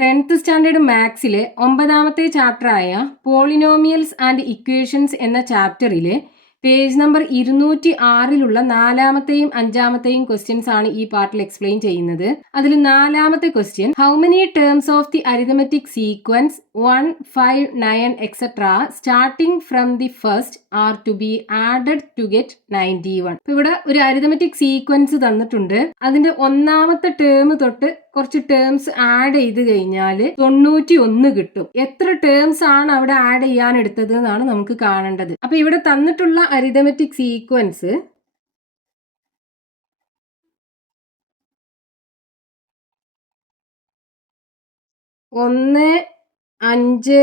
10th standard മാത്സിലെ 9ാമത്തെ ചാപ്റ്ററായ പോളിനോമിയൽസ് ആൻഡ് ഇക്വേഷൻസ് എന്ന ചാപ്റ്ററിലെ പേജ് നമ്പർ 206 4ാമത്തെയും 5ാമത്തെയും ക്വസ്റ്റ്യൻസ് ആണ് ഈ പാർട്ടിൽ എക്സ്പ്ലെയിൻ ചെയ്യുന്നത്. അതിൽ 4ാമത്തെ question, how many terms of the arithmetic sequence 1, 5, 9 etcetera starting from the first are to be added to get 91. ഇവിടെ ഒരു അരിതമെറ്റിക് സീക്വൻസ് തന്നിട്ടുണ്ട്. അതിന്റെ 1ാമത്തെ ടേം തൊട്ട് കുറച്ച് ടേംസ് ആഡ് ചെയ്ത് കഴിഞ്ഞാൽ 91 കിട്ടും. എത്ര ടേംസ് ആണ് അവിടെ ആഡ് ചെയ്യാൻ എടുത്തത് എന്നാണ് നമുക്ക് കാണേണ്ടത്. അപ്പൊ ഇവിടെ തന്നിട്ടുള്ള അരിതമെറ്റിക് സീക്വൻസ് 1, 5,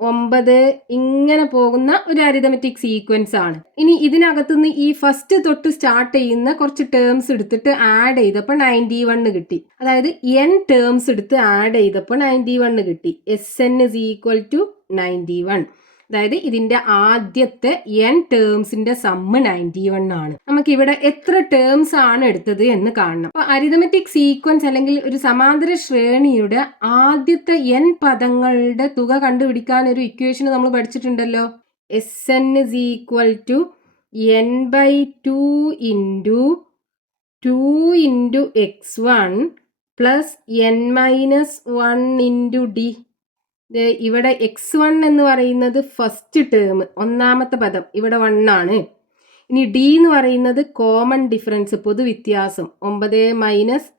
9 ഇങ്ങനെ പോകുന്ന ഒരു അരിതമെറ്റിക് സീക്വൻസ് ആണ്. ഇനി ഇതിനകത്തുനിന്ന് ഈ ഫസ്റ്റ് തൊട്ട് സ്റ്റാർട്ട് ചെയ്യുന്ന കുറച്ച് ടേംസ് എടുത്തിട്ട് ആഡ് ചെയ്തപ്പോൾ 91 കിട്ടി. അതായത് n ടേംസ് എടുത്ത് ആഡ് ചെയ്തപ്പോൾ 91 കിട്ടി. Sn is equal to 91. അതായത് ഇതിന്റെ ആദ്യത്തെ n ടേംസിന്റെ സമ്മ് 91 ആണ്. നമുക്ക് ഇവിടെ എത്ര ടേംസ് ആണ് എടുത്തത് എന്ന് കാണണം. അപ്പൊ അരിതമെറ്റിക് സീക്വൻസ് അല്ലെങ്കിൽ ഒരു സമാന്തര ശ്രേണിയുടെ ആദ്യത്തെ n പദങ്ങളുടെ തുക കണ്ടുപിടിക്കാൻ ഒരു ഇക്വേഷൻ നമ്മൾ പഠിച്ചിട്ടുണ്ടല്ലോ. Sn is equal to n/2 into 2 into x1 plus n-1 into d. ഇവിടെ x1 എന്ന് പറയുന്നത് ഫസ്റ്റ് ടേം, 1ാമത്തെ പദം, ഇവിടെ 1 ആണ്. ഇനി d എന്ന് പറയുന്നത് കോമൺ ഡിഫറൻസ്, പൊതുവ്യത്യാസം, 9 -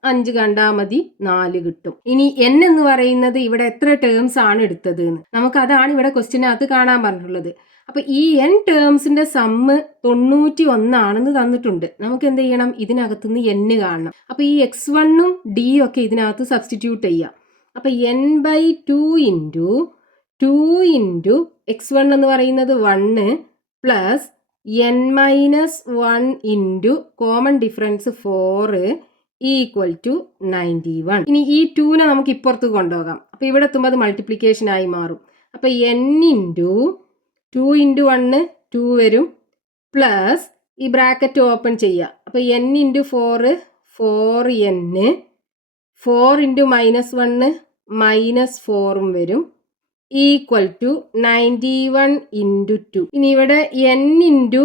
5 കണ്ടാൽ മതി 4 കിട്ടും. ഇനി n എന്ന് പറയുന്നത് ഇവിടെ എത്ര ടേംസ് ആണ് എടുത്തത് എന്ന് നമുക്ക് അതാണ് ഇവിടെ ക്വസ്റ്റ്യനകത്ത് കാണാൻ പറഞ്ഞിട്ടുള്ളത്. അപ്പൊ ഈ n ടേംസിന്റെ സമ്മ് 91 ആണെന്ന് തന്നിട്ടുണ്ട്. നമുക്ക് എന്ത് ചെയ്യണം, ഇതിനകത്തുനിന്ന് n കാണണം. അപ്പൊ ഈ x1ഉം d ഒക്കെ ഇതിനകത്ത് സബ്സ്റ്റിറ്റ്യൂട്ട് ചെയ്യാം. അപ്പൊ n/2 ഇൻറ്റു 2 ഇൻറ്റു x1 എന്ന് പറയുന്നത് 1 plus n-1 into common difference 4 equal to 91. ഇനി ഈ 2നെ നമുക്ക് ഇപ്പുറത്ത് കൊണ്ടുപോകാം. അപ്പൊ ഇവിടെ എത്തുമ്പോൾ അത് മൾട്ടിപ്ലിക്കേഷൻ ആയി മാറും. അപ്പൊ n ഇൻറ്റു 2 ഇൻറ്റു 1 2 വരും, പ്ലസ് ഈ ബ്രാക്കറ്റ് ഓപ്പൺ ചെയ്യുക. അപ്പൊ n ഇൻറ്റു 4 4n, 4 ഇൻറ്റു -1 -4 വരും, ഈക്വൽ ടു 91 ഇൻറ്റു 2. ഇനി ഇവിടെ n ഇൻറ്റു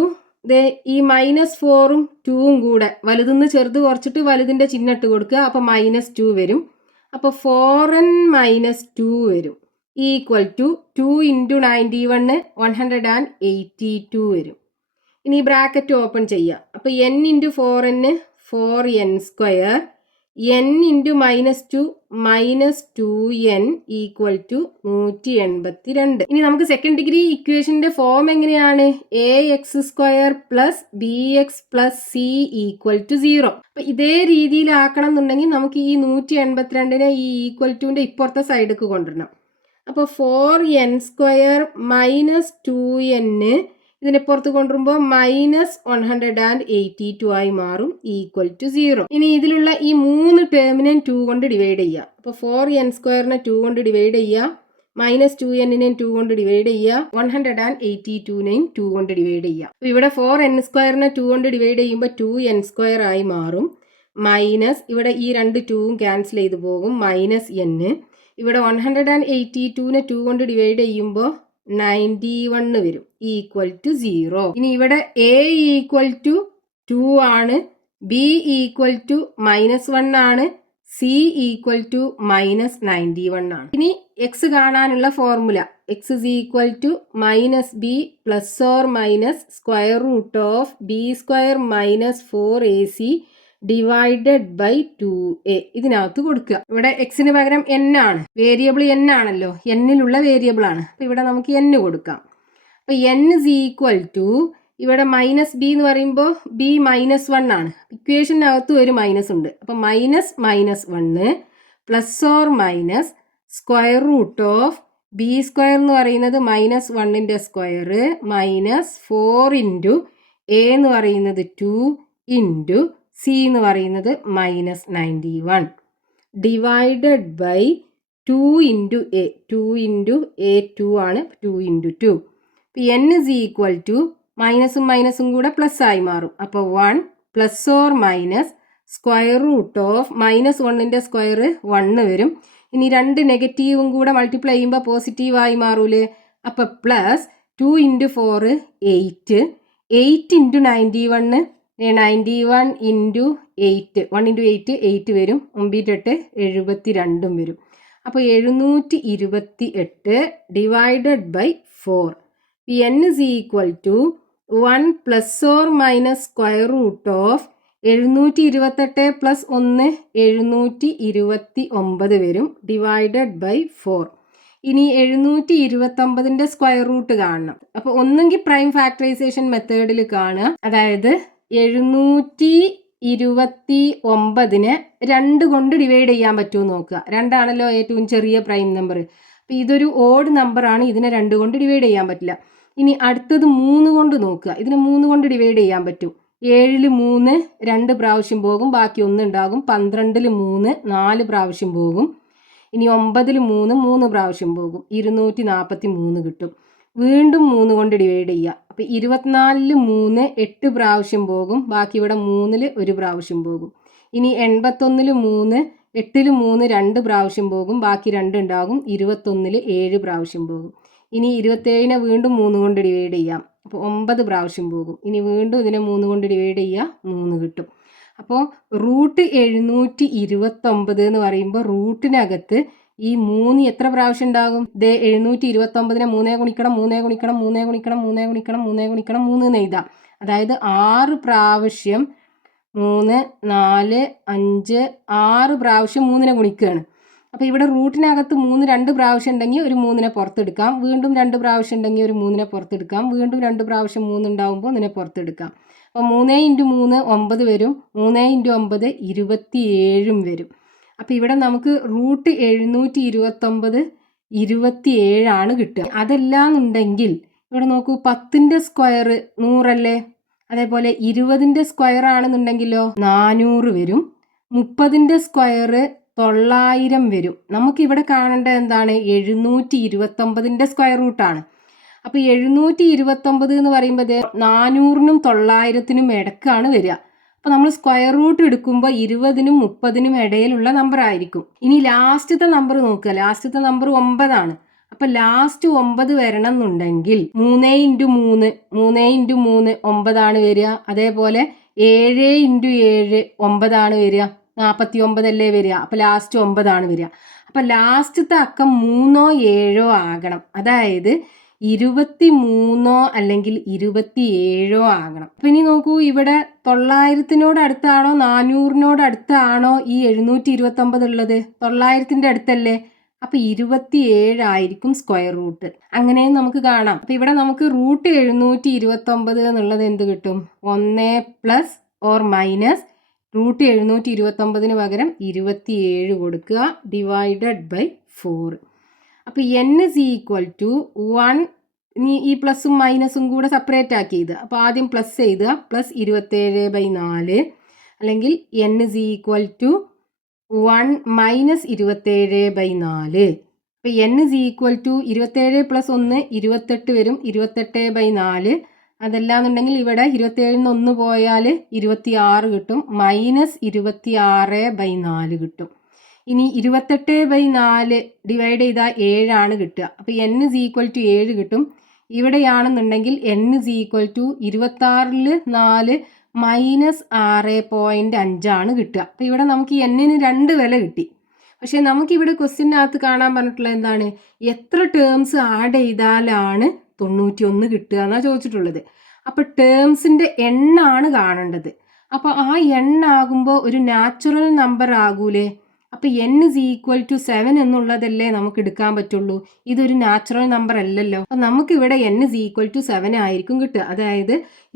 ഈ -4ഉം 2ഉം കൂടെ വലുതിന്ന് ചെറുത് കുറച്ചിട്ട് വലുതിന്റെ ചിഹ്നം ഇട്ട് കൊടുക്കുക. അപ്പൊ -2 വരും. അപ്പൊ 4n - 2 വരും, ഈക്വൽ ടു 2 ഇൻറ്റു 91 182 വരും. ഇനി ബ്രാക്കറ്റ് ഓപ്പൺ ചെയ്യുക. അപ്പൊ n into 4n 4n², n into -2 -2n equal to 182. ഇനി നമുക്ക് സെക്കൻഡ് ഡിഗ്രി ഇക്വേഷന്റെ ഫോം എങ്ങനെയാണ്, ax² plus bx plus c equal to 0. അപ്പൊ ഇതേ രീതിയിലാക്കണം എന്നുണ്ടെങ്കിൽ നമുക്ക് ഈ 182നെ ഈ ഈക്വൽ ടുവിന്റെ ഇപ്പുറത്തെ സൈഡിലേക്ക് കൊണ്ടുവരണം. അപ്പൊ 4n² -2n ഇതിനെ പുറത്ത് കൊണ്ടുവരുമ്പോൾ -182 ആയി മാറും, ഈക്വൽ ടു 0. ഇനി ഇതിലുള്ള ഈ 3 ടേമിനെ 2 കൊണ്ട് ഡിവൈഡ് ചെയ്യുക. അപ്പോൾ 4n²നെ 2 കൊണ്ട് ഡിവൈഡ് ചെയ്യുക, -2n-നെ 2 കൊണ്ട് ഡിവൈഡ് ചെയ്യുക, 182നെയും 2 കൊണ്ട് ഡിവൈഡ് ചെയ്യുക. അപ്പോൾ ഇവിടെ 4n²നെ 2 കൊണ്ട് ഡിവൈഡ് ചെയ്യുമ്പോൾ 2n² ആയി മാറും, മൈനസ് ഇവിടെ ഈ 2 2ഉം ക്യാൻസൽ ചെയ്ത് പോകും, -n. ഇവിടെ 182നെ 2 കൊണ്ട് ഡിവൈഡ് ചെയ്യുമ്പോൾ 91 വരും, ഈക്വൽ ടു 0. ഇനി ഇവിടെ a ഈക്വൽ ടു 2 ആണ്, b ഈക്വൽ ടു -1 ആണ്, c ഈക്വൽ ടു -91 ആണ്. ഇനി x കാണാനുള്ള formula, x is equal to -b plus or minus square root of b² - 4ac divided by 2a ഇതിനകത്ത് കൊടുക്കുക. ഇവിടെ എക്സിന് പകരം n ആണ്, വേരിയബിൾ n ആണല്ലോ, എന്നിലുള്ള വേരിയബിൾ ആണ്. അപ്പൊ ഇവിടെ നമുക്ക് n കൊടുക്കാം. അപ്പൊ n is equal to ഇവിടെ -b എന്ന് പറയുമ്പോൾ b -1 ആണ്, ഇക്വേഷനകത്ത് ഒരു മൈനസ് ഉണ്ട്. അപ്പൊ -1 plus or minus square root of b² എന്ന് പറയുന്നത് -1ന്റെ സ്ക്വയർ -4 ഇൻറ്റു a എന്ന് പറയുന്നത് 2 ഇൻറ്റു c എന്ന് പറയുന്നത് -91 divided by 2 into a, 2 into a 2 ആണ്, 2 ഇൻറ്റു 2. അപ്പോൾ n is equal to മൈനസും മൈനസും കൂടെ പ്ലസ് ആയി മാറും. അപ്പോൾ 1 plus or minus square root of -1ന്റെ സ്ക്വയർ 1 വരും. ഇനി രണ്ട് നെഗറ്റീവും കൂടെ മൾട്ടിപ്ലൈ ചെയ്യുമ്പോൾ പോസിറ്റീവായി മാറൂലേ. അപ്പോൾ plus 2 into 4 8, 8 into 91 91 into 8 1 into 8 8 വരും, 9 72 വരും. അപ്പോൾ 728 divided by 4. n is equal to 1 plus or minus square root of 728 plus 1 729 വരും, ഡിവൈഡഡ് ബൈ 4. ഇനി 729ന്റെ സ്ക്വയർ റൂട്ട് കാണണം. അപ്പോൾ ഒന്നെങ്കിൽ പ്രൈം ഫാക്ടറൈസേഷൻ മെത്തേഡിൽ കാണുക, അതായത് 729നെ 2 കൊണ്ട് ഡിവൈഡ് ചെയ്യാൻ പറ്റുമോ നോക്കുക. 2 ആണല്ലോ ഏറ്റവും ചെറിയ പ്രൈം നമ്പർ. അപ്പോൾ ഇതൊരു ഓഡ് നമ്പറാണ്, ഇതിനെ 2 കൊണ്ട് ഡിവൈഡ് ചെയ്യാൻ പറ്റില്ല. ഇനി അടുത്തത് 3 കൊണ്ട് നോക്കുക, ഇതിനെ 3 കൊണ്ട് ഡിവൈഡ് ചെയ്യാൻ പറ്റും. 7ൽ 3 2 പ്രാവശ്യം പോകും, ബാക്കി 1 ഉണ്ടാകും. 12ൽ 3 4 പ്രാവശ്യം പോകും. ഇനി 9ൽ 3 3 പ്രാവശ്യം പോകും, 243 കിട്ടും. വീണ്ടും 3 കൊണ്ട് ഡിവൈഡ് ചെയ്യുക. അപ്പോൾ 24ൽ 3 8 പ്രാവശ്യം പോകും, ബാക്കി ഇവിടെ 3ൽ 1 പ്രാവശ്യം പോകും. ഇനി 81ൽ 3 8ൽ 3 2 പ്രാവശ്യം പോകും, ബാക്കി 2 ഉണ്ടാകും. 21ൽ 7 പ്രാവശ്യം പോകും. ഇനി 27നെ വീണ്ടും 3 കൊണ്ട് ഡിവൈഡ് ചെയ്യാം, അപ്പോൾ 9 പ്രാവശ്യം പോകും. ഇനി വീണ്ടും ഇതിനെ 3 കൊണ്ട് ഡിവൈഡ് ചെയ്യുക, 3 കിട്ടും. അപ്പോൾ റൂട്ട് 729 എന്ന് പറയുമ്പോൾ റൂട്ടിനകത്ത് ഈ 3 എത്ര പ്രാവശ്യം ഉണ്ടാകും? 729നെ 3 ഗുണിക്കണം 3 ഗുണിക്കണം 3 ഗുണിക്കണം 3 ഗുണിക്കണം 3 ഗുണിക്കണം 3 എന്ന് എഴുതാം. അതായത് 6 പ്രാവശ്യം 3 4 5 6 പ്രാവശ്യം 3നെ ഗുണിക്കുകയാണ്. അപ്പോൾ ഇവിടെ റൂട്ടിനകത്ത് 3 2 പ്രാവശ്യം ഉണ്ടെങ്കിൽ ഒരു 3നെ പുറത്തെടുക്കാം, വീണ്ടും 2 പ്രാവശ്യം ഉണ്ടെങ്കിൽ ഒരു 3നെ പുറത്തെടുക്കാം, വീണ്ടും 2 പ്രാവശ്യം 3 ഉണ്ടാകുമ്പോൾ ഇതിനെ പുറത്തെടുക്കാം. അപ്പോൾ 3 ഇൻറ്റു 3 9 വരും, 3 ഇൻറ്റു 9 27 വരും. അപ്പോൾ ഇവിടെ നമുക്ക് റൂട്ട് 729 27 ആണ് കിട്ടുക. അതല്ലാന്നുണ്ടെങ്കിൽ ഇവിടെ നോക്കൂ, 10ന്റെ സ്ക്വയർ 100 അല്ലേ, അതേപോലെ 20ന്റെ സ്ക്വയർ ആണെന്നുണ്ടെങ്കിലോ 400 വരും, 30ന്റെ സ്ക്വയർ 900 വരും. നമുക്കിവിടെ കാണേണ്ടത് എന്താണ്? 729ന്റെ സ്ക്വയർ റൂട്ടാണ്. അപ്പോൾ 729 എന്ന് പറയുമ്പോൾ 400നും 900നും ഇടക്കാണ് വരിക. അപ്പോൾ നമ്മൾ സ്ക്വയർ റൂട്ട് എടുക്കുമ്പോൾ 20നും 30നും ഇടയിലുള്ള നമ്പർ ആയിരിക്കും. ഇനി ലാസ്റ്റത്തെ നമ്പർ നോക്കുക, ലാസ്റ്റത്തെ നമ്പർ 9 ആണ്. അപ്പോൾ ലാസ്റ്റ് 9 വരണം എന്നുണ്ടെങ്കിൽ 3 ഇൻറ്റു 3 3 ഇൻറ്റു 3 9 വരിക. അതേപോലെ 7 ഇൻറ്റു 7 9 വരിക, 49 അല്ലേ വരിക. അപ്പോൾ ലാസ്റ്റ് 9 വരിക. അപ്പോൾ ലാസ്റ്റത്തെ അക്കം 3ഓ 7ഓ ആകണം, അതായത് 23 അല്ലെങ്കിൽ 27 ആകണം. അപ്പം ഇനി നോക്കൂ, ഇവിടെ 900-നോട് അടുത്താണോ 400-നോട് അടുത്താണോ ഈ 729 ഉള്ളത്? 900ന്റെ അടുത്തല്ലേ. അപ്പം 27 ആയിരിക്കും സ്ക്വയർ റൂട്ട്. അങ്ങനെയും നമുക്ക് കാണാം. അപ്പം ഇവിടെ നമുക്ക് റൂട്ട് 729 എന്നുള്ളത് എന്ത് കിട്ടും? 1 പ്ലസ് ഓർ മൈനസ് റൂട്ട് 729 പകരം 27 കൊടുക്കുക, ഡിവൈഡഡ് ബൈ 4. അപ്പോൾ n is equal to 1. ഇനി ഈ പ്ലസും മൈനസും കൂടെ സെപ്പറേറ്റ് ആക്കി എഴുതുക. അപ്പോൾ ആദ്യം പ്ലസ് എഴുതുക, പ്ലസ് 27/4, അല്ലെങ്കിൽ n is equal to 1 minus 27/4. അപ്പോൾ n is equal to 27 plus 1 28 വരും, 28/4. അതല്ലാന്നുണ്ടെങ്കിൽ ഇവിടെ 27-ന്ന് 1 പോയാൽ 26 കിട്ടും, മൈനസ് 26/4 കിട്ടും. ഇനി 28/4 ഡിവൈഡ് ചെയ്താൽ 7 ആണ് കിട്ടുക. അപ്പോൾ n is equal to 7 കിട്ടും. ഇവിടെയാണെന്നുണ്ടെങ്കിൽ n is equal to 26ൽ 4 minus 6.5 ആണ് കിട്ടുക. അപ്പോൾ ഇവിടെ നമുക്ക് n-ന് 2 വില കിട്ടി. പക്ഷേ നമുക്കിവിടെ ക്വസ്റ്റ്യനകത്ത് കാണാൻ പറഞ്ഞിട്ടുള്ളത് എന്താണ്? എത്ര ടേംസ് ആഡ് ചെയ്താലാണ് 91 കിട്ടുക എന്നാണ് ചോദിച്ചിട്ടുള്ളത്. അപ്പോൾ ടേംസിൻ്റെ എണ്ണാണ് കാണേണ്ടത്. അപ്പോൾ ആ എണ്ണാകുമ്പോൾ ഒരു നാച്ചുറൽ നമ്പർ ആകൂലേ. അപ്പോൾ n is equal to 7 എന്നുള്ളതല്ലേ നമുക്ക് എടുക്കാൻ പറ്റുള്ളൂ. ഇതൊരു നാച്ചുറൽ നമ്പർ അല്ലല്ലോ. അപ്പം നമുക്കിവിടെ n is equal to 7 ആയിരിക്കും കിട്ടുക. അതായത്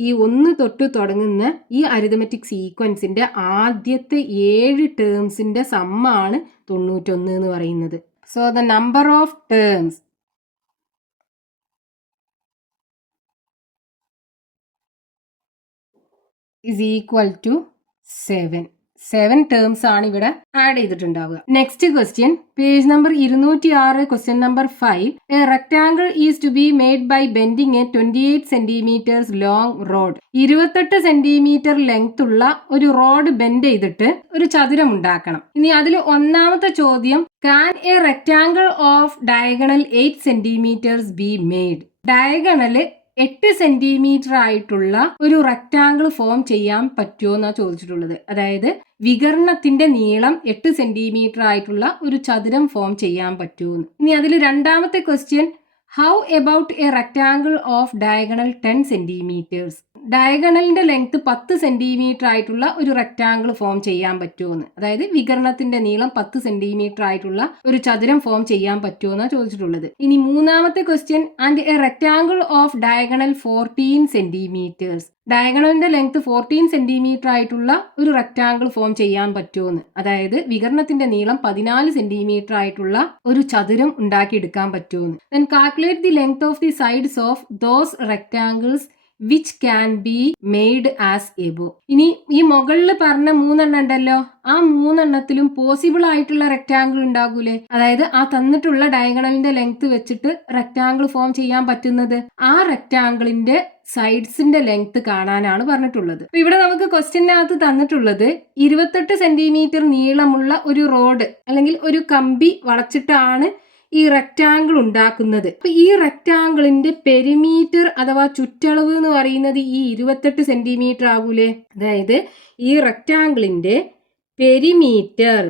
ഈ 1 തൊട്ട് തുടങ്ങുന്ന ഈ അരിതമെറ്റിക് സീക്വൻസിൻ്റെ ആദ്യത്തെ 7 ടേംസിൻ്റെ സമ്മാണ് 91 എന്ന് പറയുന്നത്. So the number of terms is equal to 7. 7 terms ആണ് ഇവിടെ ആഡ് ചെയ്തിട്ടുണ്ടാവുക. Next question, page number 206, question number 5. A rectangle is to be made by bending a 28 centimetres long rod. 28 centimetre length ഉള്ള ഒരു road bend ചെയ്തിട്ട് ഒരു ചതുരം ഉണ്ടാക്കണം. ഇനി അതിൽ ഒന്നാമത്തെ ചോദ്യം, can a rectangle of diagonal 8 centimeters be made? Diagonal 8 centimetre ആയിട്ടുള്ള ഒരു റെക്ടാംഗിൾ ഫോം ചെയ്യാൻ പറ്റുമോ എന്നാ ചോദിച്ചിട്ടുള്ളത്. അതായത് വികർണത്തിന്റെ നീളം 8 സെന്റിമീറ്റർ ആയിട്ടുള്ള ഒരു ചതുരം ഫോം ചെയ്യാൻ പറ്റുമോ. ഇനി അതിൽ രണ്ടാമത്തെ question, how about a rectangle of diagonal 10 centimetres. ഡയഗണലിന്റെ ലെങ്ത് 10 സെന്റിമീറ്റർ ആയിട്ടുള്ള ഒരു റെക്ടാംഗിൾ ഫോം ചെയ്യാൻ പറ്റുമോന്ന്. അതായത് വികർണത്തിന്റെ നീളം 10 സെന്റിമീറ്റർ ആയിട്ടുള്ള ഒരു ചതുരം ഫോം ചെയ്യാൻ പറ്റുമോന്നാണ് ചോദിച്ചിട്ടുള്ളത്. ഇനി മൂന്നാമത്തെ question, and a rectangle of diagonal 14 centimetres. ഡയഗണലിന്റെ ലെങ്ത് 14 സെന്റിമീറ്റർ ആയിട്ടുള്ള ഒരു റെക്ടാംഗിൾ ഫോം ചെയ്യാൻ പറ്റുമോന്ന്. അതായത് വികർണത്തിന്റെ നീളം 14 സെന്റിമീറ്റർ ആയിട്ടുള്ള ഒരു ചതുരം ഉണ്ടാക്കിയെടുക്കാൻ പറ്റുമോന്ന്. Then calculate the length of the sides of those rectangles which can be made as above. ഇനി ഈ മുകളിൽ പറഞ്ഞ 3 എണ്ണം ഉണ്ടല്ലോ, ആ 3 എണ്ണത്തിലും പോസിബിൾ ആയിട്ടുള്ള റെക്ടാംഗിൾ ഉണ്ടാകൂലേ. അതായത് ആ തന്നിട്ടുള്ള ഡയഗണലിന്റെ ലെങ്ത് വെച്ചിട്ട് റെക്ടാംഗിൾ ഫോം ചെയ്യാൻ പറ്റുന്നത്, ആ റെക്ടാംഗിളിന്റെ സൈഡ്സിന്റെ ലെങ്ത് കാണാനാണ് പറഞ്ഞിട്ടുള്ളത്. അപ്പൊ ഇവിടെ നമുക്ക് ക്വസ്റ്റ്യനകത്ത് തന്നിട്ടുള്ളത് 28 സെന്റിമീറ്റർ നീളമുള്ള ഒരു റോഡ് അല്ലെങ്കിൽ ഒരു കമ്പി വളച്ചിട്ടാണ് ഈ റെക്ടാംഗിൾ ഉണ്ടാക്കുന്നത്. അപ്പൊ ഈ റെക്ടാംഗിളിന്റെ പെരിമീറ്റർ അഥവാ ചുറ്റളവ് എന്ന് പറയുന്നത് ഈ 28 സെന്റിമീറ്റർ ആകൂലേ. അതായത് ഈ റെക്ടാംഗിളിന്റെ പെരിമീറ്റർ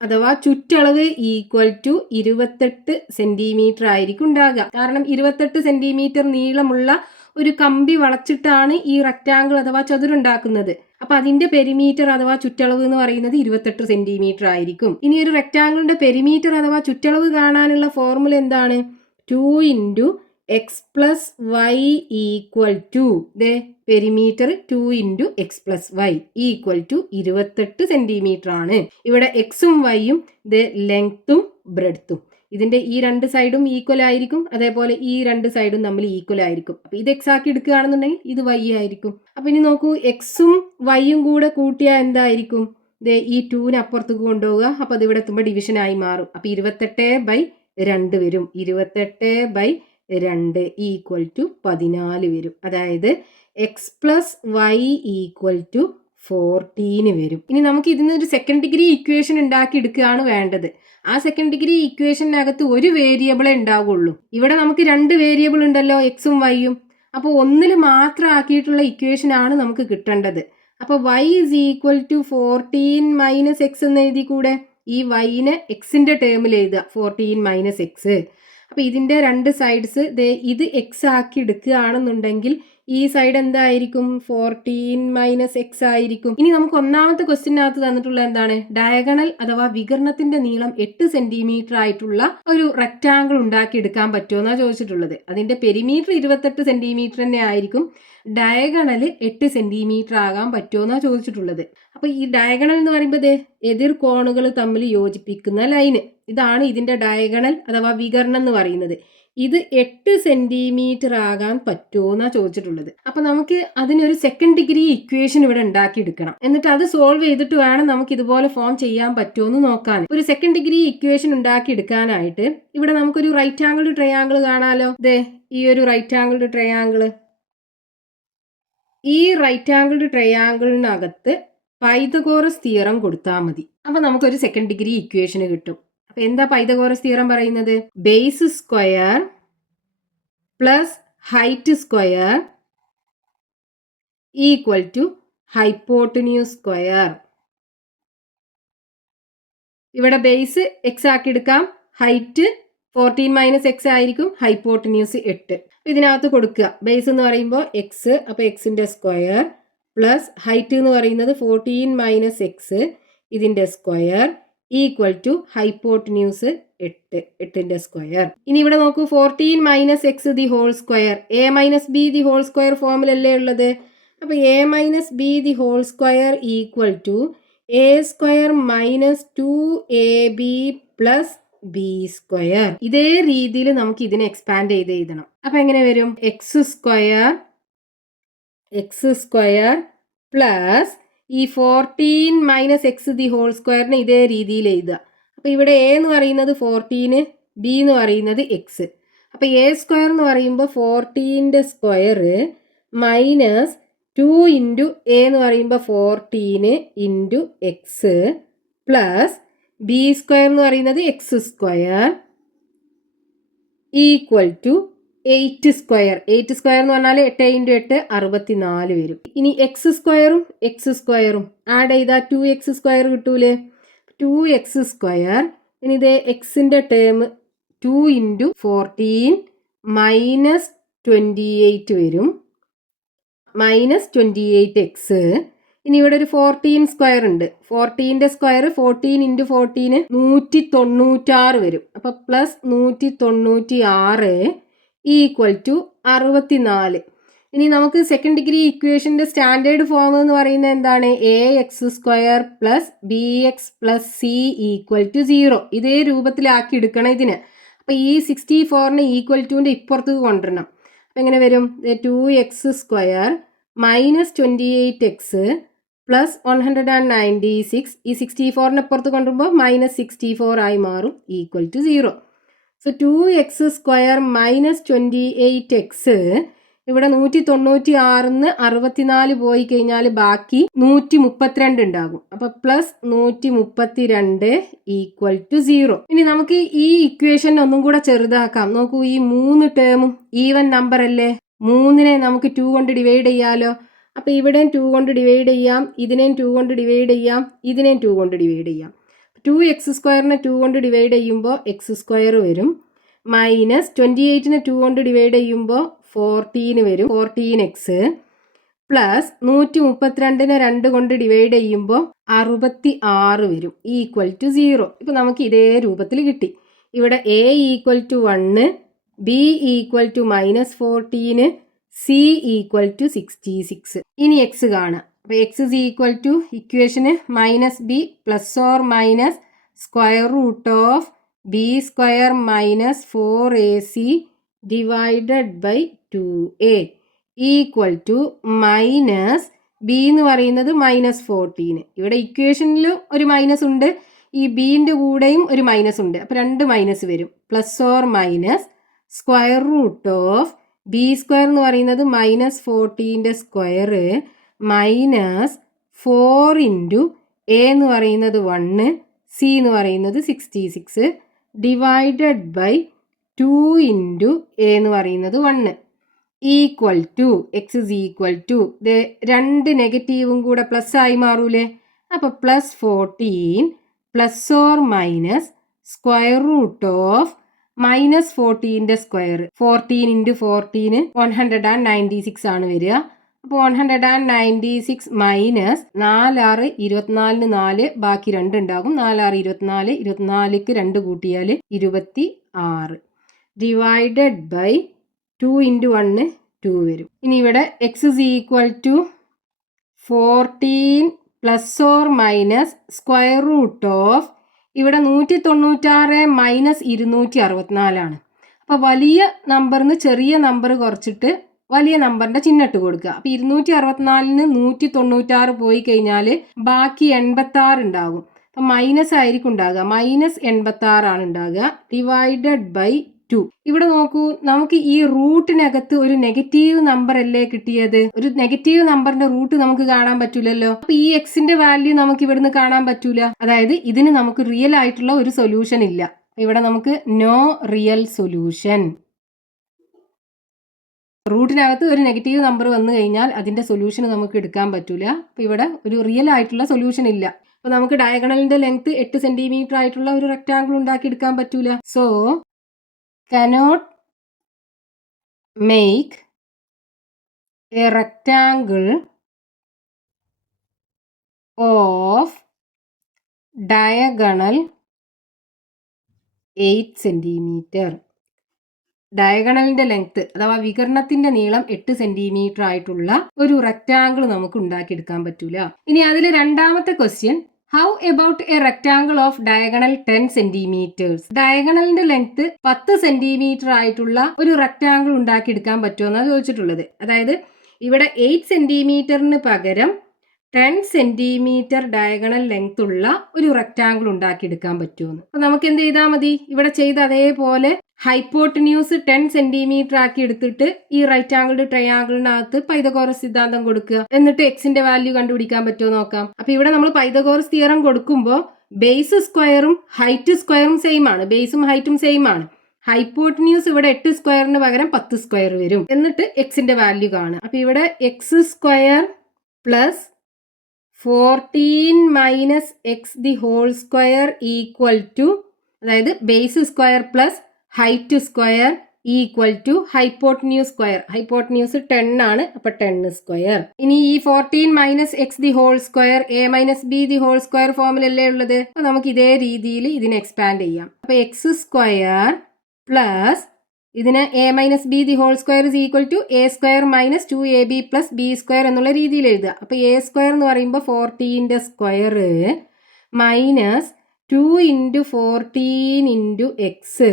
അഥവാ ചുറ്റളവ് ഈക്വൽ ടു 28 സെന്റിമീറ്റർ ആയിരിക്കും ഉണ്ടാകുക. കാരണം 28 സെന്റിമീറ്റർ നീളമുള്ള ഒരു കമ്പി വളച്ചിട്ടാണ് ഈ റെക്ടാംഗിൾ അഥവാ ചതുരുണ്ടാക്കുന്നത്. അപ്പൊ അതിന്റെ പെരിമീറ്റർ അഥവാ ചുറ്റളവ് എന്ന് പറയുന്നത് 28 സെന്റിമീറ്റർ ആയിരിക്കും. ഇനി ഒരു റെക്ടാംഗിളിന്റെ പെരിമീറ്റർ അഥവാ ചുറ്റളവ് കാണാനുള്ള ഫോർമുല എന്താണ്? 2 × x + y equal to perimeter 2 × x + y equal to 28 centimetre ആണ്. ഇവിടെ എക്സും വൈയും ലെങ്ത്തും ബ്രെഡ്ത്തും ഇതിന്റെ ഈ രണ്ട് സൈഡും ഈക്വൽ ആയിരിക്കും. അതേപോലെ ഈ രണ്ട് സൈഡും തമ്മിൽ ഈക്വൽ ആയിരിക്കും. അപ്പൊ ഇത് എക്സ് ആക്കി എടുക്കുകയാണെന്നുണ്ടെങ്കിൽ ഇത് വൈ ആയിരിക്കും. അപ്പൊ ഇനി നോക്കൂ, എക്സും വൈയും കൂടെ കൂട്ടിയാൽ എന്തായിരിക്കും? ഈ 2നെ അപ്പുറത്തേക്ക് കൊണ്ടുപോവുക. അപ്പൊ അത് ഇവിടെ എത്തുമ്പോൾ ഡിവിഷൻ ആയി മാറും. അപ്പൊ 28/2 വരും. 28/2 ഈക്വൽ ടു 14 വരും. അതായത് x + y ഈക്വൽ ടു 14 വരും. ഇനി നമുക്ക് ഇതിന് ഒരു സെക്കൻഡ് ഡിഗ്രി ഇക്വേഷൻ ഉണ്ടാക്കി എടുക്കുകയാണ് വേണ്ടത്. ആ സെക്കൻഡ് ഡിഗ്രി ഇക്വേഷനകത്ത് ഒരു വേരിയബിളേ ഉണ്ടാവുള്ളൂ. ഇവിടെ നമുക്ക് 2 വേരിയബിൾ ഉണ്ടല്ലോ, എക്സും വൈയും. അപ്പോൾ ഒന്നിൽ മാത്രം ആക്കിയിട്ടുള്ള ഇക്വേഷൻ ആണ് നമുക്ക് കിട്ടേണ്ടത്. അപ്പോൾ y ഈക്വൽ ടു 14 - x എന്ന് എഴുതി കൂടെ. ഈ വൈനെ എക്സിന്റെ ടേമിൽ എഴുതുക, 14 - x. അപ്പൊ ഇതിന്റെ രണ്ട് സൈഡ്സ് ഇത് എക്സ് ആക്കി എടുക്കുകയാണെന്നുണ്ടെങ്കിൽ ഈ സൈഡ് എന്തായിരിക്കും? 14 - x ആയിരിക്കും. ഇനി നമുക്ക് ഒന്നാമത്തെ ക്വസ്റ്റ്യനകത്ത് തന്നിട്ടുള്ള എന്താണ്? ഡയഗണൽ അഥവാ വികർണത്തിന്റെ നീളം 8 സെന്റിമീറ്റർ ആയിട്ടുള്ള ഒരു റെക്ടാംഗിൾ ഉണ്ടാക്കി എടുക്കാൻ പറ്റുമോ ചോദിച്ചിട്ടുള്ളത്. അതിന്റെ പെരിമീറ്റർ 28 സെന്റിമീറ്റർ തന്നെ ആയിരിക്കും. ഡയഗണൽ 8 സെന്റിമീറ്റർ ആകാൻ പറ്റുമോ ചോദിച്ചിട്ടുള്ളത്. അപ്പൊ ഈ ഡയഗണൽ എന്ന് പറയുമ്പോൾ എതിർ കോണുകൾ തമ്മിൽ യോജിപ്പിക്കുന്ന ലൈന്, ഇതാണ് ഇതിന്റെ ഡയഗണൽ അഥവാ വികർണം എന്ന് പറയുന്നത്. ഇത് 8 സെന്റിമീറ്റർ ആകാൻ പറ്റുമോ ചോദിച്ചിട്ടുള്ളത്. അപ്പൊ നമുക്ക് അതിനൊരു സെക്കൻഡ് ഡിഗ്രി ഇക്വേഷൻ ഇവിടെ ഉണ്ടാക്കി എടുക്കണം. എന്നിട്ട് അത് സോൾവ് ചെയ്തിട്ട് വേണം നമുക്ക് ഇതുപോലെ ഫോം ചെയ്യാൻ പറ്റുമോ നോക്കാൻ. ഒരു സെക്കൻഡ് ഡിഗ്രി ഇക്വേഷൻ ഉണ്ടാക്കി എടുക്കാനായിട്ട് ഇവിടെ നമുക്കൊരു റൈറ്റ് ആംഗിൾഡ് ട്രയാംഗിൾ കാണാലോ. ഈ ഒരു റൈറ്റ് ആംഗിൾഡ് ട്രയാംഗിൾ, ഈ റൈറ്റ് ആംഗിൾഡ് ട്രയാംഗിളിനകത്ത് പൈതഗോറസ് തിയറം കൊടുത്താൽ മതി. അപ്പൊ നമുക്കൊരു സെക്കൻഡ് ഡിഗ്രി ഇക്വേഷൻ കിട്ടും. അപ്പൊ എന്താ പൈതഗോറസ് തിയറം പറയുന്നത്? Base square plus height square equal to hypotenuse square. ഇവിടെ ബേസ് എക്സ് ആക്കി എടുക്കാം, ഹൈറ്റ് 14 - x ആയിരിക്കും, ഹൈപ്പോട്ടന്യൂസ് 8. ഇതിനകത്ത് കൊടുക്കുക. ബേസ് എന്ന് പറയുമ്പോൾ എക്സ്, അപ്പൊ എക്സിന്റെ സ്ക്വയർ പ്ലസ് ഹൈറ്റ് എന്ന് പറയുന്നത് 14 - x ഇതിന്റെ സ്ക്വയർ ഈക്വൽ ടു ഹൈപ്പോട്ടന്യൂസ് 8ന്റെ സ്ക്വയർ. ഇനി ഇവിടെ നോക്കൂ, 14 - x the whole square, a - b the whole square ഫോമിലല്ലേ ഉള്ളത്. അപ്പൊ a - b the whole square equal to a² - 2ab plus B square. ഇതേ രീതിയിൽ നമുക്ക് ഇതിനെ എക്സ്പാൻഡ് ചെയ്ത് എഴുതണം. അപ്പൊ എങ്ങനെ വരും? x² പ്ലസ് ഈ 14 മൈനസ് എക്സ് ദി ഹോൾ സ്ക്വയറിന് ഇതേ രീതിയിൽ എഴുതുക. അപ്പോൾ ഇവിടെ എ എന്ന് പറയുന്നത് 14, ബി എന്ന് പറയുന്നത് എക്സ്. അപ്പോൾ എ സ്ക്വയർ എന്ന് പറയുമ്പോൾ 14ന്റെ സ്ക്വയർ മൈനസ് 2 ഇൻറ്റു എ എന്ന് പറയുമ്പോൾ 14 into X plus B square എന്ന് പറയുന്നത് x square equal to 8 square. 8 square എന്ന് പറഞ്ഞാൽ 8 ഇൻറ്റു 8 64 വരും. ഇനി എക്സ് സ്ക്വയറും ആഡ് ചെയ്താൽ 2x സ്ക്വയർ കിട്ടൂലേ? 2x square. ഇനി ഇത് എക്സിൻ്റെ ടേം 2 ഇൻറ്റു 14 മൈനസ് 28 വരും, മൈനസ് 28x. ഇനി ഇവിടെ ഒരു 14 സ്ക്വയർ ഉണ്ട്. 14ന്റെ സ്ക്വയർ 14 ഇൻറ്റു 14 196 വരും. അപ്പോൾ പ്ലസ് 196 ഈക്വൽ ടു 64. ഇനി നമുക്ക് സെക്കൻഡ് ഡിഗ്രി ഇക്വേഷൻ്റെ സ്റ്റാൻഡേർഡ് ഫോം എന്ന് പറയുന്നത് എന്താണ്? A x square plus b x plus c equal to 0. ഇതേ രൂപത്തിലാക്കി എടുക്കണം ഇതിന്. അപ്പോൾ ഈ 64നെ ഈക്വൽ ടുവിൻ്റെ ഇപ്പുറത്തേക്ക് കൊണ്ടുവരണം. അപ്പം എങ്ങനെ വരും? 2x square minus 28x plus 196. ഈ 64നെ പുറത്ത് കൊണ്ടുവരുമ്പോൾ മൈനസ് 64 ആയി മാറും equal to 0. So 2x square minus 28x ഇവിടെ 196ന്ന് 64 പോയി കഴിഞ്ഞാൽ ബാക്കി 132 ഉണ്ടാകും. അപ്പോൾ പ്ലസ് 132 ഈക്വൽ ടു 0. ഇനി നമുക്ക് ഈ ഇക്വേഷൻ ഒന്നും കൂടെ ചെറുതാക്കാം. നോക്കൂ, ഈ 3 ടേമും ഈവൻ നമ്പർ അല്ലേ? 3നെ നമുക്ക് 2 കൊണ്ട് ഡിവൈഡ് ചെയ്യാലോ. അപ്പോൾ ഇവിടെയും 2 കൊണ്ട് ഡിവൈഡ് ചെയ്യാം, ഇതിനെയും 2 കൊണ്ട് ഡിവൈഡ് ചെയ്യാം, ഇതിനെയും 2 കൊണ്ട് ഡിവൈഡ് ചെയ്യാം. 2x സ്ക്വയറിനെ 2 കൊണ്ട് ഡിവൈഡ് ചെയ്യുമ്പോൾ എക്സ് സ്ക്വയർ വരും, മൈനസ് 28നെ 2 കൊണ്ട് ഡിവൈഡ് ചെയ്യുമ്പോൾ 14 വരും, 14x പ്ലസ് 132നെ 2 കൊണ്ട് ഡിവൈഡ് ചെയ്യുമ്പോൾ 66 വരും ഈക്വൽ ടു 0. ഇപ്പോൾ നമുക്ക് ഇതേ രൂപത്തിൽ കിട്ടി. ഇവിടെ A equal to 1, B equal to minus 14, C equal to 66. ഇനി എക്സ് കാണാം. അപ്പോൾ എക്സ് ഇസ് ഈക്വൽ ടു ഇക്വേഷന് minus B plus or minus square root of B square minus 4ac divided by 2a equal to minus B എന്ന് പറയുന്നത് minus 14. ഇവിടെ ഇക്വേഷനിൽ ഒരു minus ഉണ്ട്, ഈ ബീൻ്റെ കൂടെയും ഒരു മൈനസ് ഉണ്ട്. അപ്പോൾ 2 മൈനസ് വരും. Plus or minus square root of B square എന്ന് പറയുന്നത് മൈനസ് 14ന്റെ സ്ക്വയർ മൈനസ് 4 ഇൻറ്റു എ എന്ന് പറയുന്നത് 1, സി എന്ന് പറയുന്നത് 66 ഡിവൈഡഡ് ബൈ 2 ഇൻറ്റു എ എന്ന് പറയുന്നത് 1 equal to X is equal to 2 നെഗറ്റീവും കൂടെ പ്ലസ് ആയി മാറൂലേ? അപ്പോൾ plus 14 plus or minus square root of minus 14ന്റെ സ്ക്വയർ 14 ഇൻറ്റു 14 196 ആണ് വരിക. അപ്പോൾ 196 മൈനസ് 4 6 24 4 ബാക്കി 2 ഉണ്ടാകും. 4 6 24, 24ക്ക് 2 കൂട്ടിയാൽ 26 ഡിവൈഡഡ് ബൈ 2 ഇൻറ്റു 1 2 വരും. ഇനി ഇവിടെ X is equal to 14 plus or minus square root of ഇവിടെ 196 മൈനസ് 264 ആണ്. അപ്പോൾ വലിയ നമ്പറിന് ചെറിയ നമ്പർ കുറച്ചിട്ട് വലിയ നമ്പറിൻ്റെ ചിഹ്നിട്ട് കൊടുക്കുക. അപ്പോൾ 264ന് 196 പോയി കഴിഞ്ഞാൽ ബാക്കി 86 ഉണ്ടാകും. അപ്പം മൈനസ് ആയിരിക്കും ഉണ്ടാകുക, മൈനസ് 86 ആണ് ഉണ്ടാകുക ഡിവൈഡഡ് ബൈ 2. ഇവിടെ നോക്കൂ, നമുക്ക് ഈ റൂട്ടിനകത്ത് ഒരു നെഗറ്റീവ് നമ്പർ അല്ലേ കിട്ടിയത്? ഒരു നെഗറ്റീവ് നമ്പറിന്റെ റൂട്ട് നമുക്ക് കാണാൻ പറ്റൂലല്ലോ. അപ്പൊ ഈ എക്സിന്റെ വാല്യൂ നമുക്ക് ഇവിടുന്ന് കാണാൻ പറ്റൂല. അതായത് ഇതിന് നമുക്ക് റിയൽ ആയിട്ടുള്ള ഒരു സൊല്യൂഷൻ ഇല്ല. ഇവിടെ നമുക്ക് നോ റിയൽ സൊല്യൂഷൻ. റൂട്ടിനകത്ത് ഒരു നെഗറ്റീവ് നമ്പർ വന്നു കഴിഞ്ഞാൽ അതിന്റെ സൊല്യൂഷൻ നമുക്ക് എടുക്കാൻ പറ്റൂല. അപ്പൊ ഇവിടെ ഒരു റിയൽ ആയിട്ടുള്ള സൊല്യൂഷൻ ഇല്ല. അപ്പൊ നമുക്ക് ഡയഗണലിന്റെ ലെങ്ത് 8 സെന്റിമീറ്റർ ആയിട്ടുള്ള ഒരു റെക്ടാങ്കിൾ ഉണ്ടാക്കി എടുക്കാൻ പറ്റൂല. So cannot make a rectangle of diagonal 8 centimetre. ഡയഗണലിന്റെ ലെങ്ത് അഥവാ വികരണത്തിന്റെ നീളം 8 സെന്റിമീറ്റർ ആയിട്ടുള്ള ഒരു റെക്ടാങ്കിൾ നമുക്ക് ഉണ്ടാക്കിയെടുക്കാൻ പറ്റൂല. ഇനി അതിൽ രണ്ടാമത്തെ question, how about a rectangle of diagonal 10 centimetres? ഡയഗണലിന്റെ ലെങ്ത് 10 സെന്റിമീറ്റർ ആയിട്ടുള്ള ഒരു റെക്ടാങ്കിൾ ഉണ്ടാക്കിയെടുക്കാൻ പറ്റുമോ എന്നാണ് ചോദിച്ചിട്ടുള്ളത്. അതായത് ഇവിടെ 8 സെന്റിമീറ്ററിന് പകരം 10 സെന്റിമീറ്റർ ഡയഗണൽ ലെങ്ത് ഉള്ള ഒരു റെക്റ്റാങ്കിൾ ഉണ്ടാക്കിയെടുക്കാൻ പറ്റുമെന്ന്. അപ്പൊ നമുക്ക് എന്ത് ചെയ്താൽ മതി? ഇവിടെ ചെയ്ത അതേപോലെ ഹൈപ്പോട്ടന്യൂസ് 10 സെന്റിമീറ്റർ ആക്കി എടുത്തിട്ട് ഈ റൈറ്റ് ആംഗിൾഡ് ട്രയാങ്കിളിനകത്ത് പൈതഗോറസ് സിദ്ധാന്തം കൊടുക്കുക. എന്നിട്ട് എക്സിന്റെ വാല്യൂ കണ്ടുപിടിക്കാൻ പറ്റുമോ നോക്കാം. അപ്പൊ ഇവിടെ നമ്മൾ പൈതഗോറസ് തിയറം കൊടുക്കുമ്പോൾ ബേസ് സ്ക്വയറും ഹൈറ്റ് സ്ക്വയറും സെയിം ആണ്. ബേസും ഹൈറ്റും സെയിം ആണ്. ഹൈപ്പോട്ടന്യൂസ് ഇവിടെ 8 സ്ക്വയറിന് പകരം 10 സ്ക്വയർ വരും. എന്നിട്ട് എക്സിന്റെ വാല്യൂ കാണുക. അപ്പൊ ഇവിടെ X square plus 14 minus X the whole square equal to, അതായത് base square plus height square equal to hypotenuse square. Hypotenuse 10 ആണ്. അപ്പൊ 10 സ്ക്വയർ. ഇനി ഈ 14 minus X the whole square A minus B the whole square ഫോമിലല്ലേ ഉള്ളത്. അപ്പൊ നമുക്ക് ഇതേ രീതിയിൽ ഇതിനെ എക്സ്പാൻഡ് ചെയ്യാം. അപ്പൊ എക്സ് സ്ക്വയർ പ്ലസ് ഇതിന് A minus B the whole square is equal to A square minus 2ab plus B square എന്നുള്ള രീതിയിൽ എഴുതുക. അപ്പൊ എ സ്ക്വയർ എന്ന് പറയുമ്പോൾ 14ന്റെ square minus 2 into 14 into X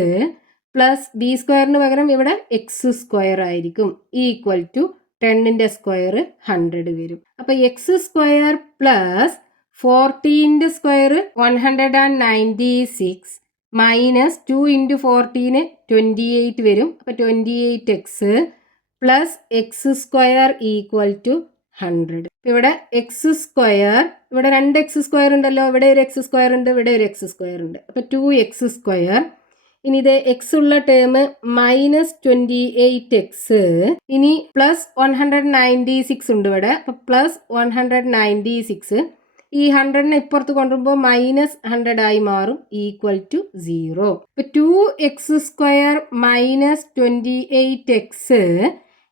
plus B സ്ക്വയറിന് പകരം ഇവിടെ എക്സ് സ്ക്വയർ ആയിരിക്കും ഈക്വൽ ടു 10ന്റെ സ്ക്വയർ 100 വരും. അപ്പൊ എക്സ് സ്ക്വയർ പ്ലസ് 14ന്റെ സ്ക്വയർ 196 മൈനസ് 2 ഇൻറ്റു 14 28 വരും. അപ്പൊ 28x plus X square equal to 100. ഇവിടെ എക്സ് സ്ക്വയർ, ഇവിടെ 2x സ്ക്വയർ ഉണ്ടല്ലോ, ഇവിടെ ഒരു എക്സ് സ്ക്വയർ ഉണ്ട്, ഇവിടെ ഒരു എക്സ് സ്ക്വയർ ഉണ്ട്. അപ്പൊ 2x സ്ക്വയർ. ഇനി ഇത് എക്സ് ഉള്ള ടേം മൈനസ് 28x. ഇനി പ്ലസ് 196 ഉണ്ട് ഇവിടെ. അപ്പൊ പ്ലസ് 196. ഈ 100നെ ഇപ്പുറത്ത് കൊണ്ടുവരുമ്പോൾ മൈനസ് 100 ആയി മാറും ഈക്വൽ ടു 0. ഇപ്പൊ 2x സ്ക്വയർ മൈനസ് 28x.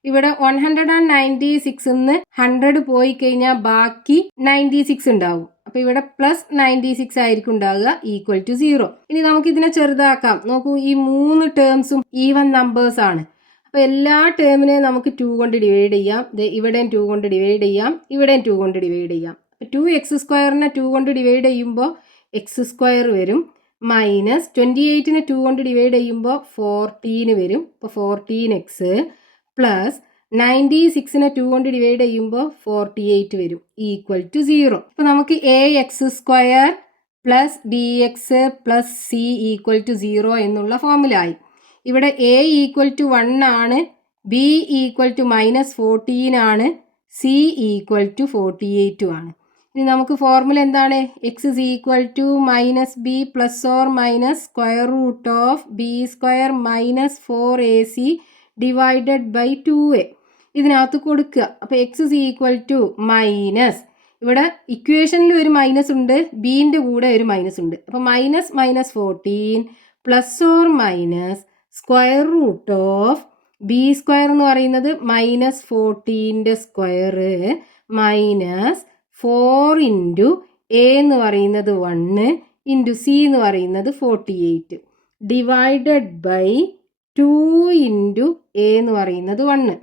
ഇവിടെ 196ന്ന് 100 പോയി കഴിഞ്ഞാൽ ബാക്കി 96 ഉണ്ടാവും. അപ്പൊ ഇവിടെ പ്ലസ് 96 ആയിരിക്കും ഉണ്ടാവുക ഈക്വൽ ടു 0. ഇനി നമുക്ക് ഇതിനെ ചെറുതാക്കാം. നോക്കൂ, ഈ 3 ടേംസും ഈവൻ നമ്പേഴ്സ് ആണ്. അപ്പൊ എല്ലാ ടേമിനെയും നമുക്ക് 2 കൊണ്ട് ഡിവൈഡ് ചെയ്യാം. ഇവിടെയും 2 കൊണ്ട് ഡിവൈഡ് ചെയ്യാം, ഇവിടെയും 2 കൊണ്ട് ഡിവൈഡ് ചെയ്യാം. 2x സ്ക്വയറിനെ 2 കൊണ്ട് ഡിവൈഡ് ചെയ്യുമ്പോൾ എക്സ് സ്ക്വയർ വരും. മൈനസ് 28നെ 2 കൊണ്ട് ഡിവൈഡ് ചെയ്യുമ്പോൾ 14 വരും. അപ്പോൾ 14x പ്ലസ് 96നെ 2 കൊണ്ട് ഡിവൈഡ് ചെയ്യുമ്പോൾ 48 വരും ഈക്വൽ ടു 0. അപ്പോൾ നമുക്ക് ax square plus bx plus c equal to 0 എന്നുള്ള ഫോമുലായി. ഇവിടെ a ഈക്വൽ ടു 1 ആണ്, b ഈക്വൽ ടു മൈനസ് 14 ആണ്, c ഈക്വൽ ടു 48 ആണ്. ഇനി നമുക്ക് ഫോർമുല എന്താണ്? X is equal to minus B plus or minus square root of B square minus 4ac divided by 2a. ഇതിനകത്ത് കൊടുക്കുക. അപ്പോൾ X is equal to minus, ഇവിടെ ഇക്വേഷനിൽ ഒരു മൈനസ് ഉണ്ട്, ബീൻ്റെ കൂടെ ഒരു മൈനസ് ഉണ്ട്. അപ്പോൾ minus minus 14 plus or minus square root of B square എന്ന് പറയുന്നത് മൈനസ് 14ന്റെ സ്ക്വയർ മൈനസ് 4 ഇൻറ്റു എ എന്ന് പറയുന്നത് 1 ഇൻറ്റു സി എന്ന് പറയുന്നത് 48 ഡിവൈഡഡ് ബൈ 2 ഇൻറ്റു എ എന്ന് പറയുന്നത് 1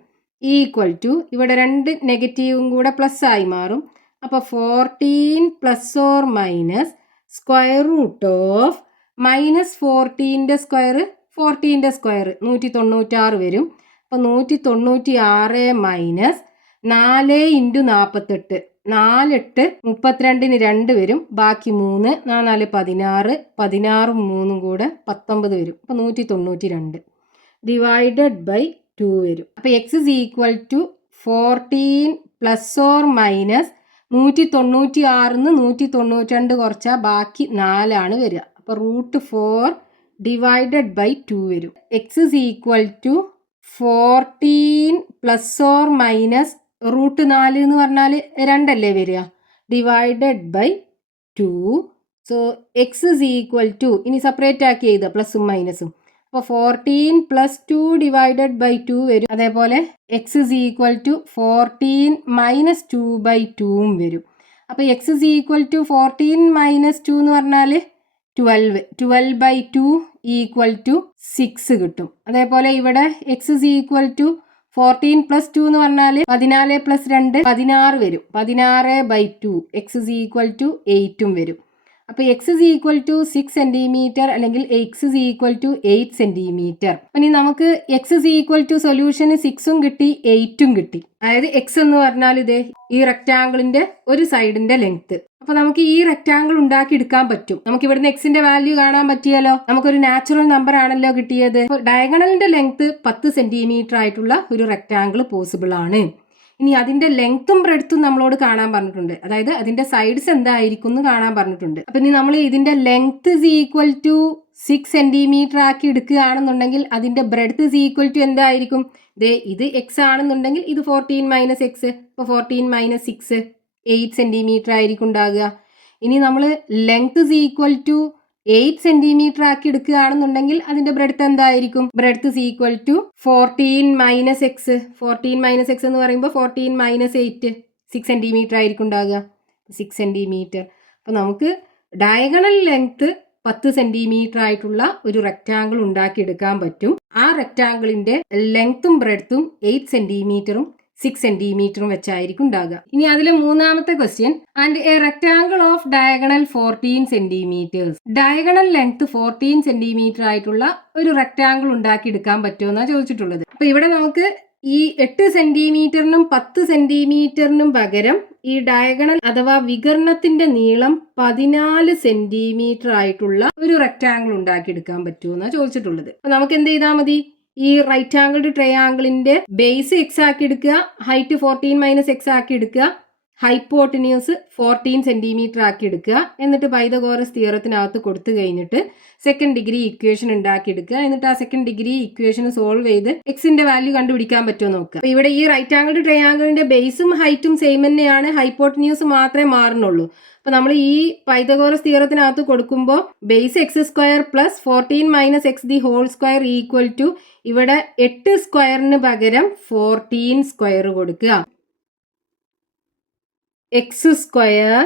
ഈക്വൽ ടു, ഇവിടെ 2 നെഗറ്റീവും കൂടെ പ്ലസ് ആയി മാറും. അപ്പോൾ 14 plus or minus square root of minus 14ന്റെ സ്ക്വയർ 14ന്റെ സ്ക്വയർ 196 വരും. അപ്പോൾ 196 മൈനസ് 4 ഇൻറ്റു 48, 4 8 32ന് 2 വരും, ബാക്കി 3, 4 16, 16 3 കൂടെ 19 വരും. അപ്പോൾ 192 ഡിവൈഡഡ് ബൈ 2 വരും. അപ്പോൾ X is equal to 14 plus or minus 196ന്ന് 192 കുറച്ചാൽ ബാക്കി 4 ആണ് വരിക. അപ്പോൾ √4 ഡിവൈഡഡ് ബൈ 2 വരും. X is equal to 14 plus or minus √4 എന്ന് പറഞ്ഞാൽ 2 അല്ലേ വരിക, divided by 2. So x is equal to, ഇനി സെപ്പറേറ്റ് ആക്കി എഴുതുക പ്ലസും മൈനസും. അപ്പോൾ 14 പ്ലസ് 2 ഡിവൈഡഡ് ബൈ 2 വരും. അതേപോലെ x is equal to 14 minus 2 by 2 വരും. അപ്പോൾ X is equal to 14 minus 2 എന്ന് പറഞ്ഞാൽ 12 ബൈ 2 ഈക്വൽ ടു 6 കിട്ടും. അതേപോലെ ഇവിടെ X is equal to 14 plus 2 എന്ന് പറഞ്ഞാൽ 14 പ്ലസ് 2 16 വരും. 16 by 2 X is equal to 8 വരും. അപ്പോൾ X is equal to 6 centimetre അല്ലെങ്കിൽ X is equal to 8 centimetre. ഇനി നമുക്ക് എക്സ് ഇസ് ഈക്വൽ ടു സൊല്യൂഷന് 6ഉം കിട്ടി 8ഉം കിട്ടി. അതായത് എക്സ് എന്ന് പറഞ്ഞാൽ ഇത് ഈ റെക്ടാങ്കിളിന്റെ ഒരു സൈഡിന്റെ ലെങ്ത്. അപ്പൊ നമുക്ക് ഈ റെക്ടാങ്കിൾ ഉണ്ടാക്കി എടുക്കാൻ പറ്റും. നമുക്ക് ഇവിടുന്ന് എക്സിന്റെ വാല്യൂ കാണാൻ പറ്റിയാലോ. നമുക്കൊരു നാച്ചുറൽ നമ്പർ ആണല്ലോ കിട്ടിയത്. ഡയഗണലിന്റെ ലെങ്ത് 10 സെന്റിമീറ്റർ ആയിട്ടുള്ള ഒരു റെക്ടാങ്കിൾ പോസിബിൾ ആണ്. ഇനി അതിന്റെ ലെങ്ത്തും ബ്രെഡ്ത്തും നമ്മളോട് കാണാൻ പറഞ്ഞിട്ടുണ്ട്. അതായത് അതിന്റെ സൈഡ്സ് എന്തായിരിക്കും എന്ന് കാണാൻ പറഞ്ഞിട്ടുണ്ട്. അപ്പൊ ഇനി നമ്മൾ ഇതിന്റെ length is equal to 6 centimetre ആക്കി എടുക്കുകയാണെന്നുണ്ടെങ്കിൽ അതിന്റെ ബ്രെഡ്ത്ത് ഇസ് ഈക്വൽ ടു എന്തായിരിക്കും? ഇത് എക്സ് ആണെന്നുണ്ടെങ്കിൽ ഇത് 14 മൈനസ് എക്സ്. ഇപ്പൊ 14 മൈനസ് 6 8 സെന്റിമീറ്റർ ആയിരിക്കും ഉണ്ടാകുക. ഇനി നമ്മൾ length is equal to 8 centimetre ആക്കി എടുക്കുകയാണെന്നുണ്ടെങ്കിൽ അതിന്റെ ബ്രെഡ്ത്ത് എന്തായിരിക്കും? Breadth is equal to 14 minus x. 14 minus x എന്ന് പറയുമ്പോൾ 14 മൈനസ് 8 6 സെന്റിമീറ്റർ ആയിരിക്കും ഉണ്ടാകുക. 6 സെന്റിമീറ്റർ. അപ്പൊ നമുക്ക് ഡയഗണൽ ലെങ്ത് 10 സെന്റിമീറ്റർ ആയിട്ടുള്ള ഒരു റെക്ടാങ്കിൾ ഉണ്ടാക്കിയെടുക്കാൻ പറ്റും. ആ റെക്ടാങ്കിളിന്റെ ലെങ്ത്തും ബ്രെഡ്ത്തും 8 സെന്റിമീറ്ററും 6 സെന്റിമീറ്ററും വെച്ചായിരിക്കും ഉണ്ടാകുക. ഇനി അതിലെ മൂന്നാമത്തെ question, and A rectangle of diagonal 14 centimetres. Diagonal length 14 centimetre ആയിട്ടുള്ള ഒരു റെക്ടാങ്കിൾ ഉണ്ടാക്കി എടുക്കാൻ പറ്റുമെന്നാണ് ചോദിച്ചിട്ടുള്ളത്. അപ്പൊ ഇവിടെ നമുക്ക് ഈ 8 സെന്റിമീറ്ററിനും 10 സെന്റിമീറ്ററിനും പകരം ഈ ഡയഗണൽ അഥവാ വികർണത്തിന്റെ നീളം 14 സെന്റിമീറ്റർ ആയിട്ടുള്ള ഒരു റെക്ടാങ്കിൾ ഉണ്ടാക്കി എടുക്കാൻ പറ്റുമെന്നാണ് ചോദിച്ചിട്ടുള്ളത്. അപ്പൊ നമുക്ക് എന്ത് ചെയ്താൽ മതി? ഈ റൈറ്റ് ആംഗിൾഡ് ട്രയാങ്കിളിന്റെ ബേസ് എക്സ് ആക്കി എടുക്കുക, ഹൈറ്റ് 14 മൈനസ് എക്സ് ആക്കി എടുക്കുക, ഹൈപ്പോട്ടിന്യൂസ് 14 സെന്റിമീറ്റർ ആക്കി എടുക്കുക. എന്നിട്ട് പൈതഗോറസ് തിയറത്തിനകത്ത് കൊടുത്തു കഴിഞ്ഞിട്ട് സെക്കൻഡ് ഡിഗ്രി ഇക്വേഷൻ ഉണ്ടാക്കി എടുക്കുക. എന്നിട്ട് ആ സെക്കൻഡ് ഡിഗ്രി ഇക്വേഷൻ സോൾവ് ചെയ്ത് എക്സിന്റെ വാല്യൂ കണ്ടുപിടിക്കാൻ പറ്റുമോ നോക്കുക. അപ്പൊ ഇവിടെ ഈ റൈറ്റ് ആംഗിൾഡ് ട്രയാങ്കിളിന്റെ ബേസും ഹൈറ്റും സെയിം തന്നെയാണ്, ഹൈപ്പോട്ടിന്യൂസ് മാത്രമേ മാറുന്നുള്ളൂ. അപ്പൊ നമ്മൾ ഈ പൈതഗോറസ് തിയറത്തിനകത്ത് കൊടുക്കുമ്പോൾ base x square plus 14 minus X the whole square equal to ഇവിടെ 8 സ്ക്വയറിന് പകരം 14 സ്ക്വയർ കൊടുക്കുക. X square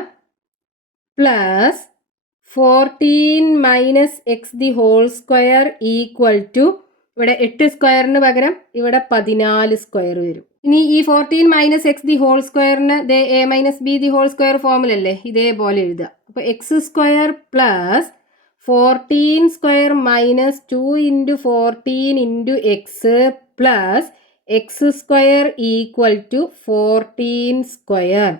plus 14 minus X the whole square equal to ഇവിടെ 8 സ്ക്വയറിന് പകരം ഇവിടെ 14 സ്ക്വയർ വരും. ഇനി ഈ 14 മൈനസ് എക്സ് ദി ഹോൾ സ്ക്വയറിന് A minus B the whole square ഫോമിലല്ലേ, ഇതേപോലെ എഴുതുക. അപ്പൊ X square plus 14 square minus 2 into 14 into X plus X square equal to 14 square.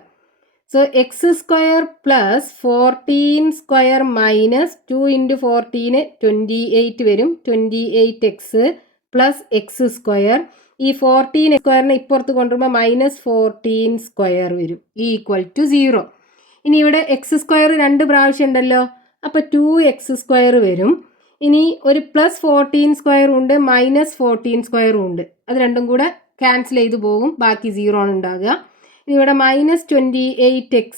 So x square plus 14 square minus 2 into 14 28 വരും. 28x plus x square. ഈ 14 സ്ക്വയറിനെ ഇപ്പുറത്ത് കൊണ്ടുവരുമ്പോൾ minus 14 square വരും equal to 0. ഇനി ഇവിടെ എക്സ് സ്ക്വയർ 2 പ്രാവശ്യം ഉണ്ടല്ലോ, അപ്പോൾ 2x സ്ക്വയർ വരും. ഇനി ഒരു പ്ലസ് 14 സ്ക്വയർ ഉണ്ട്, മൈനസ് 14 സ്ക്വയറും ഉണ്ട്. അത് രണ്ടും കൂടെ ക്യാൻസൽ ചെയ്ത് പോകും, ബാക്കി 0 ആണ് ഉണ്ടാകുക. ഇവിടെ മൈനസ് 28x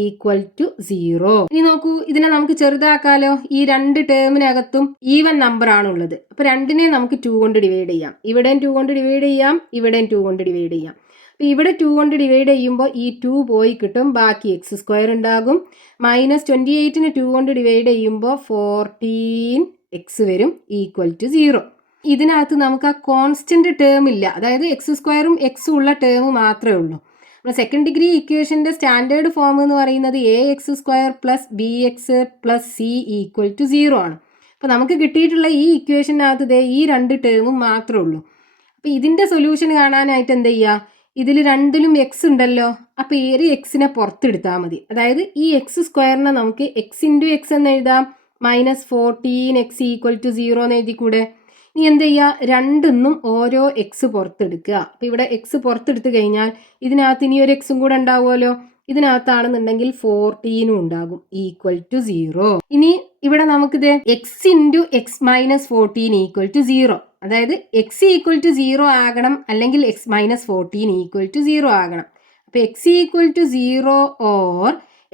ഈക്വൽ ടു 0. ഇനി നോക്കൂ, ഇതിനെ നമുക്ക് ചെറുതാക്കാലോ. ഈ രണ്ട് ടേമിനകത്തും ഈവൻ നമ്പർ ആണുള്ളത്. അപ്പൊ രണ്ടിനെ നമുക്ക് 2 കൊണ്ട് ഡിവൈഡ് ചെയ്യാം. ഇവിടെയും 2 കൊണ്ട് ഡിവൈഡ് ചെയ്യാം, ഇവിടെയും 2 കൊണ്ട് ഡിവൈഡ് ചെയ്യാം. അപ്പൊ ഇവിടെ 2 കൊണ്ട് ഡിവൈഡ് ചെയ്യുമ്പോൾ ഈ 2 പോയി കിട്ടും, ബാക്കി എക്സ് സ്ക്വയർ ഉണ്ടാകും. മൈനസ് 28ന് 2 കൊണ്ട് ഡിവൈഡ് ചെയ്യുമ്പോൾ 14x വരും ഈക്വൽ ടു 0. ഇതിനകത്ത് നമുക്ക് ആ കോൺസ്റ്റന്റ് ടേം ഇല്ല, അതായത് എക്സ് സ്ക്വയറും എക്സും ഉള്ള ടേം മാത്രമേ ഉള്ളൂ. നമ്മുടെ സെക്കൻഡ് ഡിഗ്രി ഇക്വേഷന്റെ സ്റ്റാൻഡേർഡ് ഫോം എന്ന് പറയുന്നത് ax square plus bx plus c equal to 0 ആണ്. അപ്പോൾ നമുക്ക് കിട്ടിയിട്ടുള്ള ഈ ഇക്വേഷനകത്ത് ഈ രണ്ട് ടേമും മാത്രമേ ഉള്ളൂ. അപ്പോൾ ഇതിന്റെ സൊല്യൂഷൻ കാണാനായിട്ട് എന്ത് ചെയ്യുക? ഇതിൽ രണ്ടിലും എക്സ് ഉണ്ടല്ലോ, അപ്പോൾ ഈ ഒരു എക്സിനെ പുറത്തെടുത്താൽ മതി. അതായത് ഈ എക്സ് സ്ക്വയറിനെ നമുക്ക് എക്സ് ഇൻറ്റു എക്സ് എന്ന് എഴുതാം, മൈനസ് 14x ഈക്വൽ ടു 0 എന്ന് എഴുതിക്കൂടെ. ഇനി എന്ത് ചെയ്യുക? രണ്ടിന്നും ഓരോ എക്സ് പുറത്തെടുക്കുക. അപ്പം ഇവിടെ എക്സ് പുറത്തെടുത്ത് കഴിഞ്ഞാൽ ഇതിനകത്ത് ഇനി ഒരു എക്സും കൂടെ ഉണ്ടാവുമല്ലോ. ഇതിനകത്താണെന്നുണ്ടെങ്കിൽ 14 ഉണ്ടാകും ഈക്വൽ ടു 0. ഇനി ഇവിടെ നമുക്കിത് x into x minus 14 equal to 0, അതായത് എക്സ് ഈക്വൽ ടു 0 ആകണം, അല്ലെങ്കിൽ എക്സ് മൈനസ് 14 ഈക്വൽ ടു 0 ആകണം. അപ്പോൾ x equal to 0 or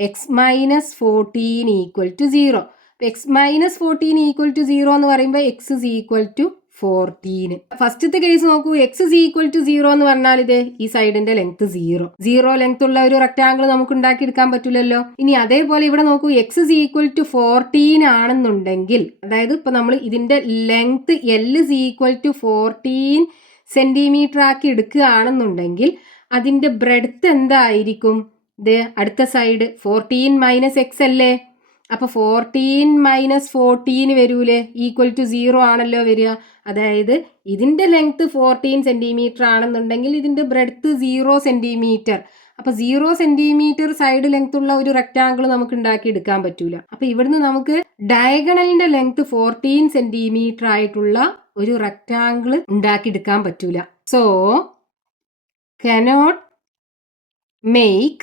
x minus 14 equal to 0. X minus 14 equal to 0 എന്ന് പറയുമ്പോൾ എക്സ് ഇസ് ഈക്വൽ ടു 14. ഫസ്റ്റത്തെ കേസ് നോക്കൂ, എക്സ് ഇസ് ഈക്വൽ ടു 0 എന്ന് പറഞ്ഞാൽ ഇത് ഈ സൈഡിന്റെ ലെങ്ത് 0 ലെങ്ത് ഉള്ള ഒരു റെക്ടാങ്കിൾ നമുക്ക് ഉണ്ടാക്കിയെടുക്കാൻ പറ്റില്ലല്ലോ. ഇനി അതേപോലെ ഇവിടെ നോക്കൂ, എക്സ് ഇസ് ഈക്വൽ ടു 14 ആണെന്നുണ്ടെങ്കിൽ, അതായത് ഇപ്പൊ നമ്മൾ ഇതിന്റെ length L is equal to 14 centimetre ആക്കി എടുക്കുകയാണെന്നുണ്ടെങ്കിൽ അതിന്റെ ബ്രെഡ്ത്ത് എന്തായിരിക്കും? ഇത് അടുത്ത സൈഡ് 14 മൈനസ് എക്സ് അല്ലേ. അപ്പൊ 14 മൈനസ് 14 വരൂലേ, ഈക്വൽ ടു 0 ആണല്ലോ വരിക. അതായത് ഇതിന്റെ ലെങ്ത് 14 സെന്റിമീറ്റർ ആണെന്നുണ്ടെങ്കിൽ ഇതിന്റെ ബ്രെഡ്ത്ത് 0 സെന്റിമീറ്റർ. അപ്പൊ 0 സെന്റിമീറ്റർ സൈഡ് ലെങ്ത് ഉള്ള ഒരു റെക്ടാങ്കിൾ നമുക്ക് ഉണ്ടാക്കി എടുക്കാൻ പറ്റൂല. അപ്പൊ ഇവിടുന്ന് നമുക്ക് ഡയഗണലിന്റെ ലെങ്ത് 14 സെന്റിമീറ്റർ ആയിട്ടുള്ള ഒരു റെക്ടാങ്കിൾ ഉണ്ടാക്കി എടുക്കാൻ പറ്റൂല. So cannot make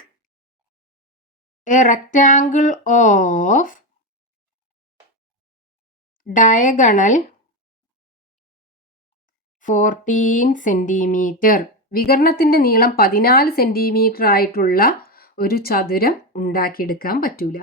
a rectangle of diagonal 14 centimetre. വികരണത്തിന്റെ നീളം 14 സെന്റിമീറ്റർ ആയിട്ടുള്ള ഒരു ചതുരം ഉണ്ടാക്കിയെടുക്കാൻ പറ്റൂല.